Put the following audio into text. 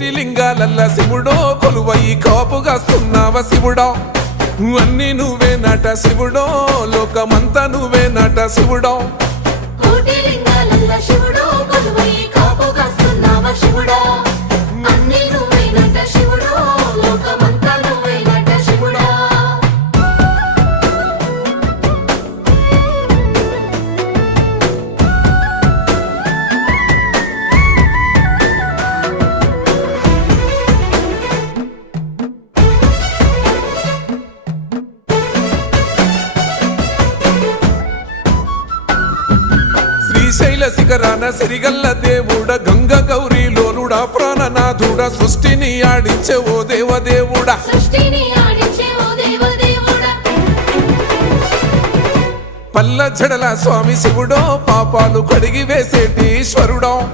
కోటి లింగాలల్ల శివుడో కొలువయి కాపుగాస్తున్నావ శివుడా అన్ని నువ్వే నట శివుడో లోకమంతా నువ్వే నట శివుడో కోటి లింగాలల్ల శివుడో కొలువయి కాపుగాస్తున్నావ శివుడా అన్ని నువ్వే నట శివుడో లోకమంతా నువ్వే నట శివుడా శ్రీశైల శిఖరాన సిరిగల్ల దేవుడ గంగ గౌరీ లోలుడా ప్రాణనాథుడా సృష్టిని ఆడించే ఓ దేవదేవుడా సృష్టిని ఆడించే ఓ దేవదేవుడా పల్ల జడల స్వామి శివుడో పాపాలు కడిగి వేసేటి ఈశ్వరుడో